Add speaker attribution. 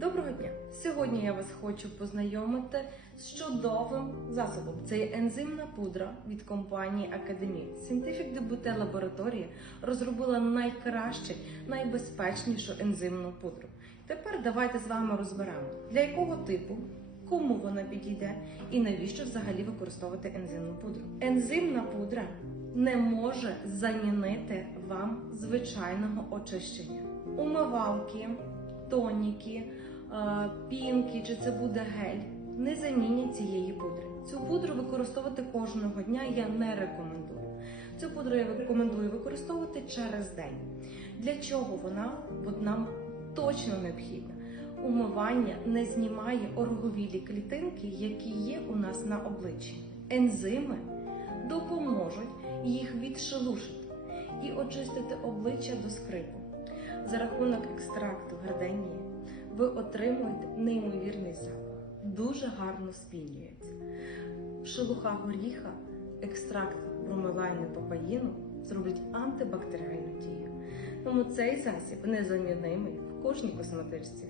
Speaker 1: Доброго дня! Сьогодні я вас хочу познайомити з чудовим засобом. Це є ензимна пудра від компанії Академії. Scientific Debute лабораторія розробила найкращу, найбезпечнішу ензимну пудру. Тепер давайте з вами розберемо, для якого типу, кому вона підійде і навіщо взагалі використовувати ензимну пудру. Ензимна пудра не може замінити вам звичайного очищення. Умивалки, тоніки, е, пінки чи це буде гель не замінять цієї пудри. Цю пудру використовувати кожного дня я не рекомендую. Цю пудру я рекомендую використовувати через день. Для чого вона От нам точно необхідна? Умивання не знімає орговілі клітинки, які є у нас на обличчі. Ензими допоможуть їх відшелушити і очистити обличчя до скрипу. За рахунок екстракту гарденії ви отримуєте неймовірний запах, дуже гарно спінюється. Шелуха горіха, екстракт бромелайну папаїну зроблять антибактеріальну дію. Тому цей засіб незамінимий в кожній косметичці.